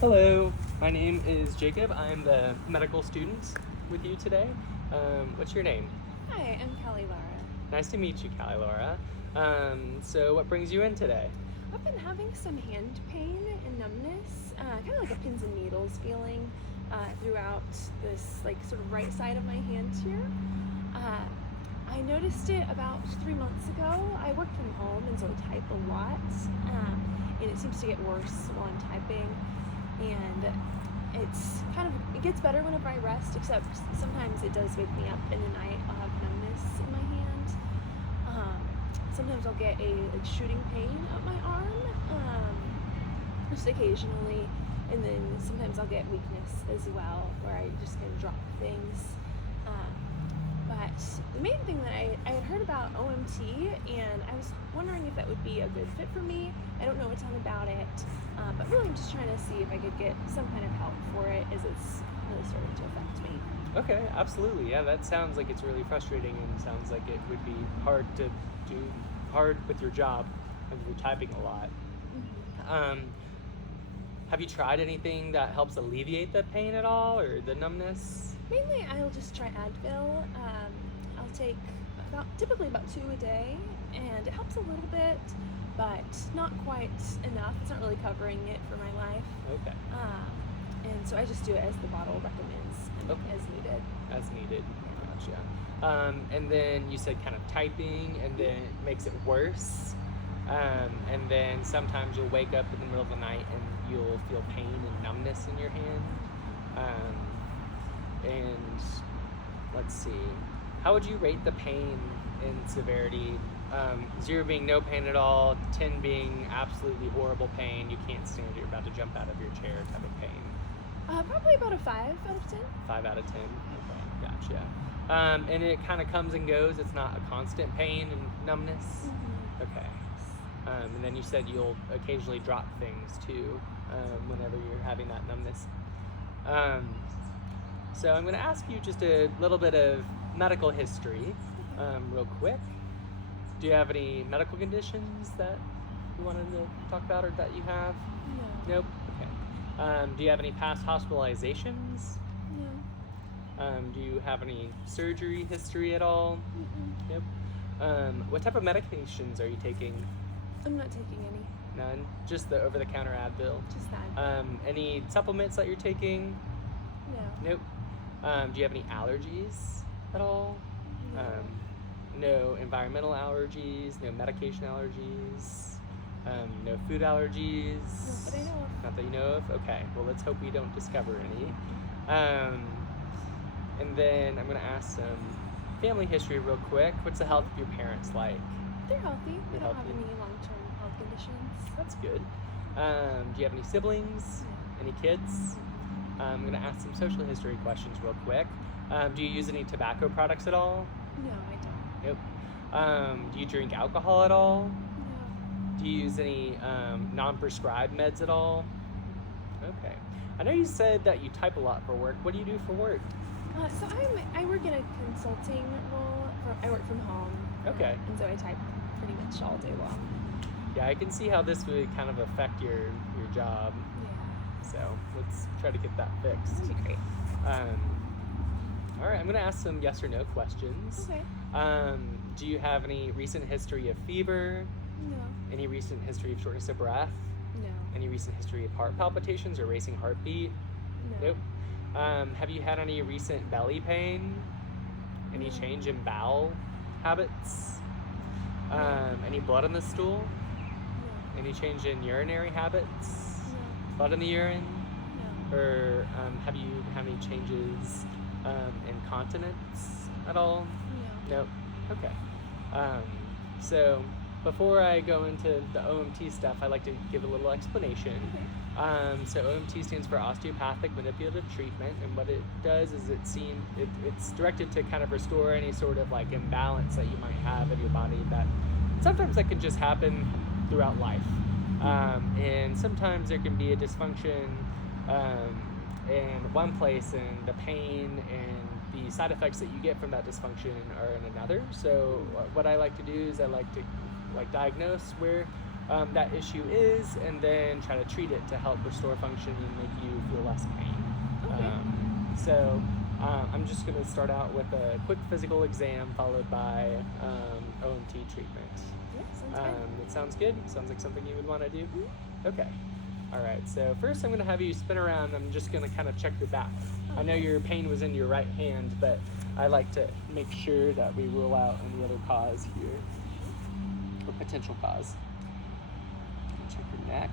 Hello, my name is Jacob. I'm the medical student with you today. What's your name? Hi, I'm Callie Lara. Nice to meet you, Callie Laura. So what brings you in today? I've been having some hand pain and numbness, kind of like a pins and needles feeling throughout this sort of right side of my hand here. I noticed it about 3 months ago. I work from home and so I type a lot, and it seems to get worse while I'm typing. And it gets better whenever I rest, except sometimes it does wake me up in the night. I'll have numbness in my hand. Sometimes I'll get a shooting pain up my arm, just occasionally, and then sometimes I'll get weakness as well, where I just kind of drop things. But the main thing that I had heard about OMT, and I was wondering if that would be a good fit for me. I don't know a ton about it, but really I'm just trying to see if I could get some kind of help for it, as it's really starting to affect me. Okay, absolutely. Yeah, that sounds like it's really frustrating and sounds like it would be hard with your job if you're typing a lot. Mm-hmm. Have you tried anything that helps alleviate the pain at all or the numbness? Mainly, I'll just try Advil. I'll take typically about 2 a day, and it helps a little bit, but not quite enough. It's not really covering it for my life. Okay. And so I just do it as the bottle recommends, and as needed. As needed. Gotcha. And then you said kind of typing, and then it makes it worse. And then sometimes you'll wake up in the middle of the night and you'll feel pain and numbness in your hand. And let's see, how would you rate the pain in severity? 0 being no pain at all, 10 being absolutely horrible pain, you can't stand it, you're about to jump out of your chair type of pain. Probably about a 5 out of 10. 5 out of 10? Okay, gotcha. And it kind of comes and goes, it's not a constant pain and numbness? Mm-hmm. Okay. And then you said you'll occasionally drop things too, whenever you're having that numbness. So I'm going to ask you just a little bit of medical history, real quick. Do you have any medical conditions that you wanted to talk about or that you have? No. Nope. Okay. Do you have any past hospitalizations? No. Do you have any surgery history at all? Mm-mm. Nope. What type of medications are you taking? I'm not taking any. None? Just the over-the-counter Advil? Just that. Any supplements that you're taking? No. Nope. Do you have any allergies at all? No. No environmental allergies, no medication allergies, no food allergies? Not that I know of. Not that you know of? Okay, well let's hope we don't discover any. And then I'm going to ask some family history real quick. What's the health of your parents like? They're healthy. They They're don't have healthy. any long-term health conditions. That's good. Do you have any siblings? No. Any kids? I'm going to ask some social history questions real quick. Do you use any tobacco products at all? No, I don't. Nope. Do you drink alcohol at all? No. Do you use any non-prescribed meds at all? Okay. I know you said that you type a lot for work. What do you do for work? So I work in a consulting role. I work from home. Okay. And so I type pretty much all day long. Yeah, I can see how this would kind of affect your job. Yeah. So let's try to get that fixed. That'd be great. All right, I'm going to ask some yes or no questions. Okay. Do you have any recent history of fever? No. Any recent history of shortness of breath? No. Any recent history of heart palpitations or racing heartbeat? No. Nope. Have you had any recent belly pain? Any No. change in bowel habits? Any blood in the stool? No. Any change in urinary habits? No. Blood in the urine? No. Or have you had any changes in continence at all? No. Nope. Okay. So before I go into the OMT stuff, I like to give a little explanation. Okay. So OMT stands for osteopathic manipulative treatment, and what it does is it's directed to kind of restore any sort of like imbalance that you might have in your body that sometimes that can just happen throughout life. And sometimes there can be a dysfunction in one place, and the pain and the side effects that you get from that dysfunction are in another. So what I like to do is I like to diagnose where that issue is, and then try to treat it to help restore function and make you feel less pain. Okay. I'm just going to start out with a quick physical exam followed by OMT treatment. Yeah, sounds good. It sounds good? Sounds like something you would want to do? Mm-hmm. Okay. All right, so first I'm going to have you spin around. I'm just going to kind of check your back. I know your pain was in your right hand, but I like to make sure that we rule out any other cause here, or potential cause. Check your neck.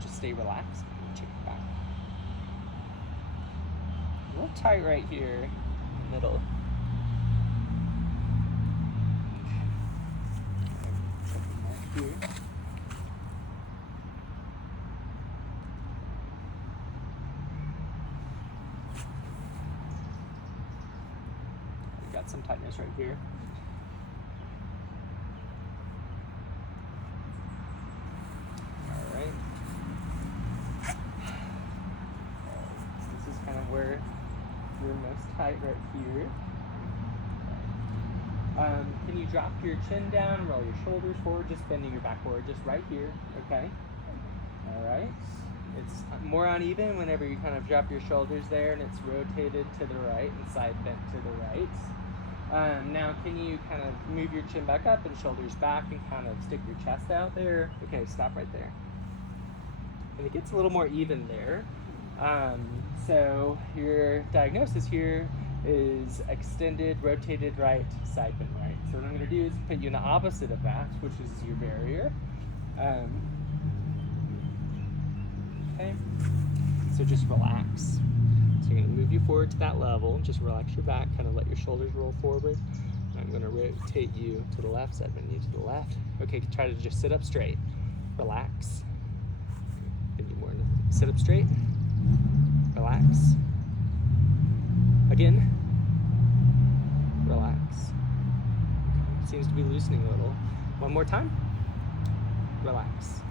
Just stay relaxed. Check your back. A little tight right here in the middle. Check your neck here. We got some tightness right here. All right. This is kind of where you're most tight right here. Can you drop your chin down, roll your shoulders forward, just bending your back forward, just right here, okay? All right. It's more uneven whenever you kind of drop your shoulders there and it's rotated to the right and side bent to the right. Now, can you kind of move your chin back up and shoulders back and kind of stick your chest out there? Okay, stop right there. And it gets a little more even there. So your diagnosis here is extended, rotated right, side bent right. So what I'm going to do is put you in the opposite of that, which is your barrier. Okay. So just relax. So you're going to move you forward to that level. Just relax your back, kind of let your shoulders roll forward. I'm going to rotate you to the left, side bend you to the left. Okay, try to just sit up straight. Relax. Bend you more. Sit up straight. Relax. Again. Relax. Okay. Seems to be loosening a little. One more time. Relax.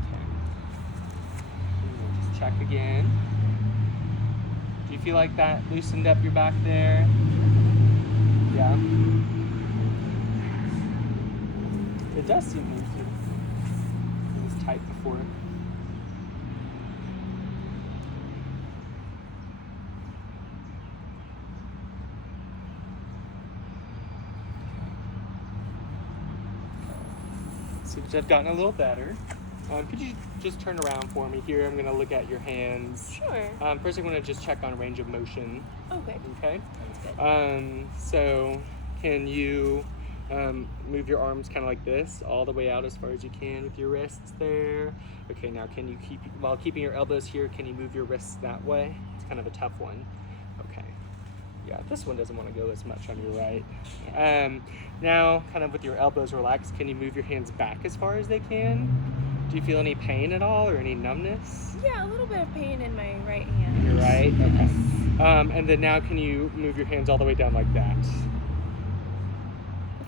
Okay. And we'll just check again. Do you feel like that loosened up your back there? Yeah. It does seem loosened. It was tight before. Seems to have gotten a little better. Could you just turn around for me here? I'm going to look at your hands. Sure. First, I'm going to just check on range of motion. Okay. Okay. Sounds good. So, can you move your arms kind of like this, all the way out as far as you can with your wrists there? Okay. Now, can you while keeping your elbows here? Can you move your wrists that way? It's kind of a tough one. Okay. Yeah, this one doesn't want to go as much on your right. Now, kind of with your elbows relaxed, can you move your hands back as far as they can? Do you feel any pain at all or any numbness? Yeah, a little bit of pain in my right hand. Your right? Okay. And then now can you move your hands all the way down like that? It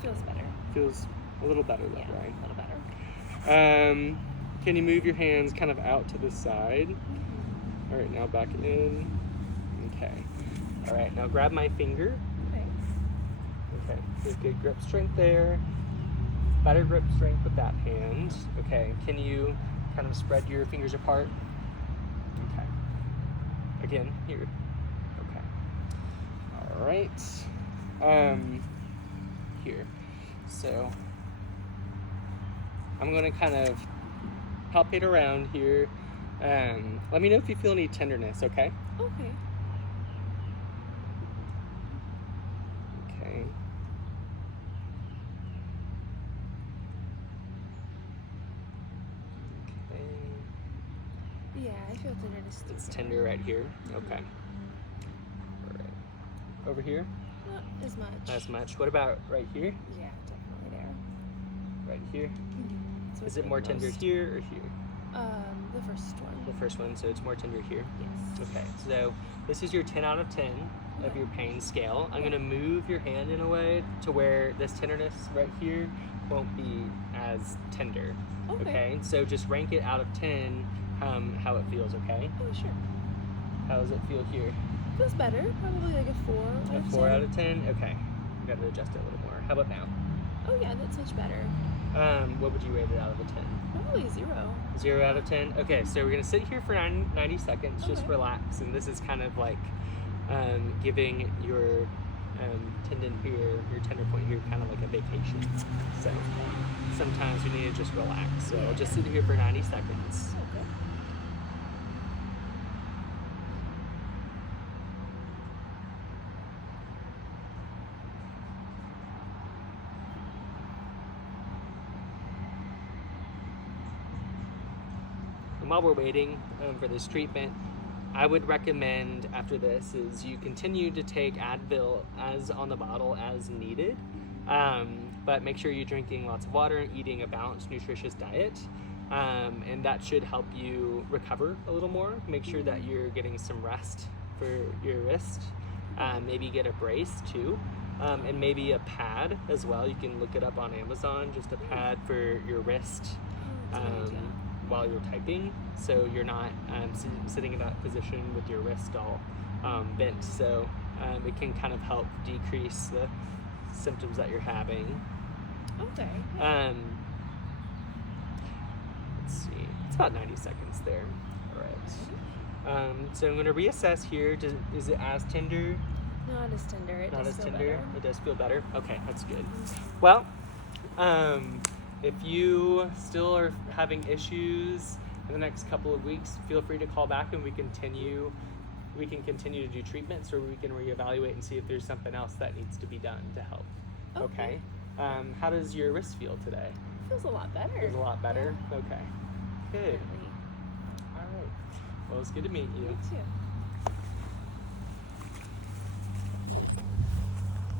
feels better. Feels a little better that Yeah, way. a little better. Can you move your hands kind of out to the side? All right, now back in. Okay. All right, now grab my finger. Okay. Okay, good grip strength there. Better grip strength with that hand. Okay, can you kind of spread your fingers apart? Okay. Again, here. Okay. All right. Here. So I'm gonna kind of palpate around here. Let me know if you feel any tenderness, okay? Okay. Okay. Yeah, I feel tenderness. It's tender right here. Okay. All right. Over here? Not as much. Not as much. What about right here? Yeah, definitely there. Right here? So Is it's it more tender most- here or here? The first one. The first one, so it's more tender here. Yes. Okay, so this is your 10 out of 10 of your pain scale. I'm gonna move your hand in a way to where this tenderness right here won't be as tender. Okay. So just rank it out of 10, how it feels, okay? Oh, sure. How does it feel here? Feels better. Probably like a 4. A 4 out of 10? Okay. Gotta adjust it a little more. How about now? Oh yeah, that's much better. What would you rate it out of a 10? Probably 0. 0 out of 10? Okay, so we're gonna sit here for 90 seconds, just Okay. relax, and this is kind of like giving your tendon here, your tender point here, kind of like a vacation. So sometimes we need to just relax. So I'll just sit here for 90 seconds. Okay. And while we're waiting for this treatment, I would recommend after this is you continue to take Advil as on the bottle as needed, but make sure you're drinking lots of water and eating a balanced, nutritious diet, and that should help you recover a little more. Make sure that you're getting some rest for your wrist. Maybe get a brace too, and maybe a pad as well. You can look it up on Amazon, just a pad for your wrist. That's a good idea. While you're typing, so you're not sitting in that position with your wrist all bent. So it can kind of help decrease the symptoms that you're having. Okay. Let's see, it's about 90 seconds there. All right. So I'm going to reassess here. Is it as tender? Not as tender. It Not does as feel tender. better. It does feel better. Okay, that's good. Mhm. Well, if you still are having issues in the next couple of weeks, feel free to call back and we can continue to do treatments, or we can reevaluate and see if there's something else that needs to be done to help. Okay. How does your wrist feel today? Feels a lot better. Feels a lot better? Okay. Good. Definitely. All right. Well, it's good to meet you. Me too.